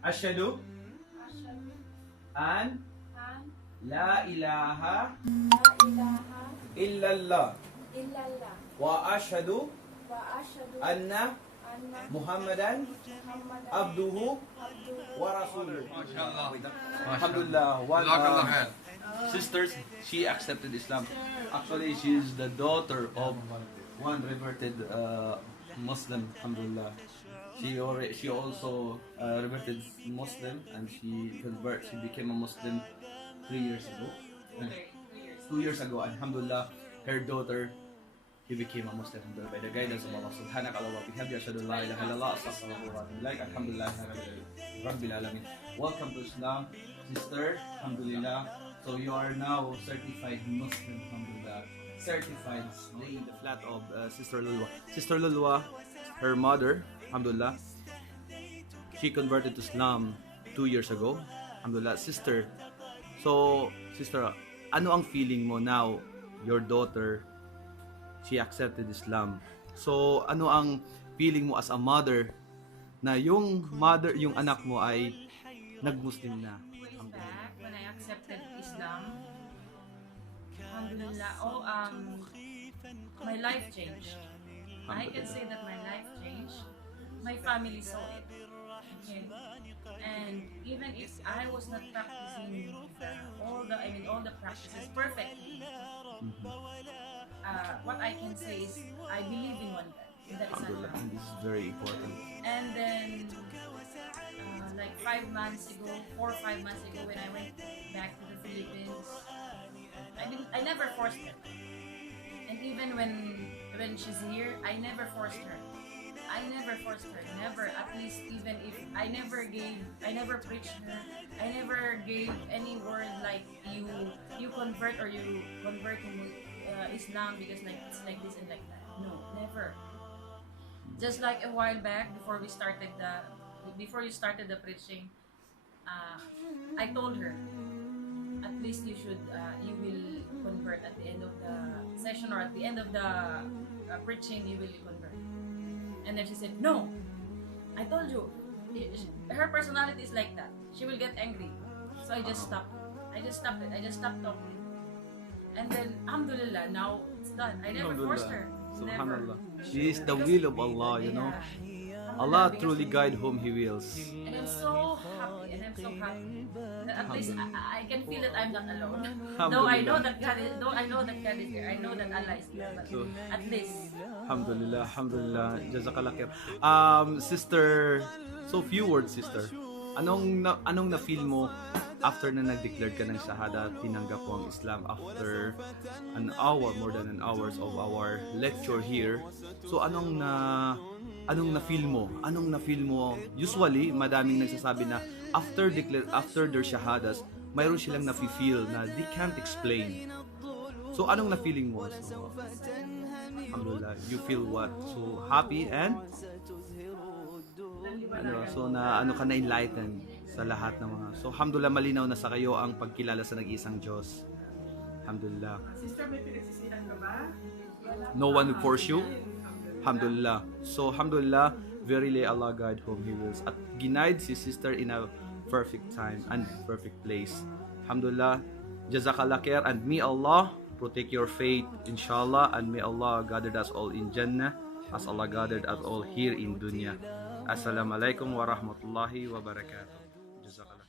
Ashhadu أشهد an أن la ilaha لا إله illallah إلا الله wa ashhadu وأشهد anna أن Muhammadan محمدا abduhu عبده wa rasuluh. MashaAllah. Alhamdulillah. Jazakallah khair. Sisters, she accepted Islam. Actually, she is the daughter of one reverted Muslim. Alhamdulillah. She also reverted Muslim, and she became a Muslim 3 years ago. 2 years ago. Alhamdulillah, her daughter, he became a Muslim by the guidance of Allah Subhanahu wa Ta'ala. Ashhadu an la ilaha illallah, astaghfirullah wa atubu ilaik. Alhamdulillah rabbil alamin. Welcome to Islam, sister. Alhamdulillah. So you are now certified Muslim. Alhamdulillah. Certified slave. The flat of Sister Lulwa. Sister Lulwa, her mother, Alhamdulillah, she converted to Islam 2 years ago. Alhamdulillah, sister. So, sister, ano ang feeling mo now? Your daughter, she accepted Islam. So, ano ang feeling mo as a mother na yung anak mo ay nag-Muslim na? Years back, when I accepted Islam, alhamdulillah, my life changed. I can say that my life changed. My family saw it. Okay. And even if I was not practicing all the practices perfectly, what I can say is I believe in one God. And that is Alhamdulillah, Allah. this is very important. And then, like 5 months ago, 4 or 5 months ago, when I went back to the Philippines, I never forced her. And even when she's here, I never forced her. I never forced her. Never. At least even if I never preached her. I never gave any word like you convert or you convert to Islam because like it's like this and like that. No, never. Just like a while back before you started the preaching, I told her, at least you will convert at the end of the session or at the end of the preaching, you will convert. And then she said, no, I told you. Her personality is like that. She will get angry. So I just stopped. I just stopped it. I just stopped talking. And then, alhamdulillah, now it's done. I never forced her. Never. Subhanallah. She is the will of Allah, you know. Yeah. Allah Because- truly guide whom He wills. And I'm so happy, and I'm so happy that at least I can feel that I'm not alone. Though I know that God is here. I know that Allah is here. But So- at least, Alhamdulillah, alhamdulillah. Jazakallah khair. Sister, so few words, sister. Anong na-feel mo after na nag-declare ka ng shahada, tinanggap mo ang Islam after more than an hours of our lecture here. So anong na-feel mo? Anong na-feel mo? Usually, madaming nagsasabi na after their shahadas, mayroon silang na-feel na they can't explain. So anong na-feeling mo? So, alhamdulillah, you feel what? So happy and ano ka na enlightened sa lahat ng mga. So alhamdulillah, malinaw na sa kayo ang pagkilala sa nag-iisang Diyos. Alhamdulillah. Sister, may pinagsisihan ka ba? No one will force you. Alhamdulillah. So alhamdulillah, verily Allah guide whom He wills. At ginaid si sister in a perfect time and perfect place. Alhamdulillah. Jazakallah khair, and may Allah protect your faith, inshallah, and may Allah gather us all in Jannah as Allah gathered us all here in dunya. Assalamualaikum warahmatullahi wabarakatuh. Jazakallah.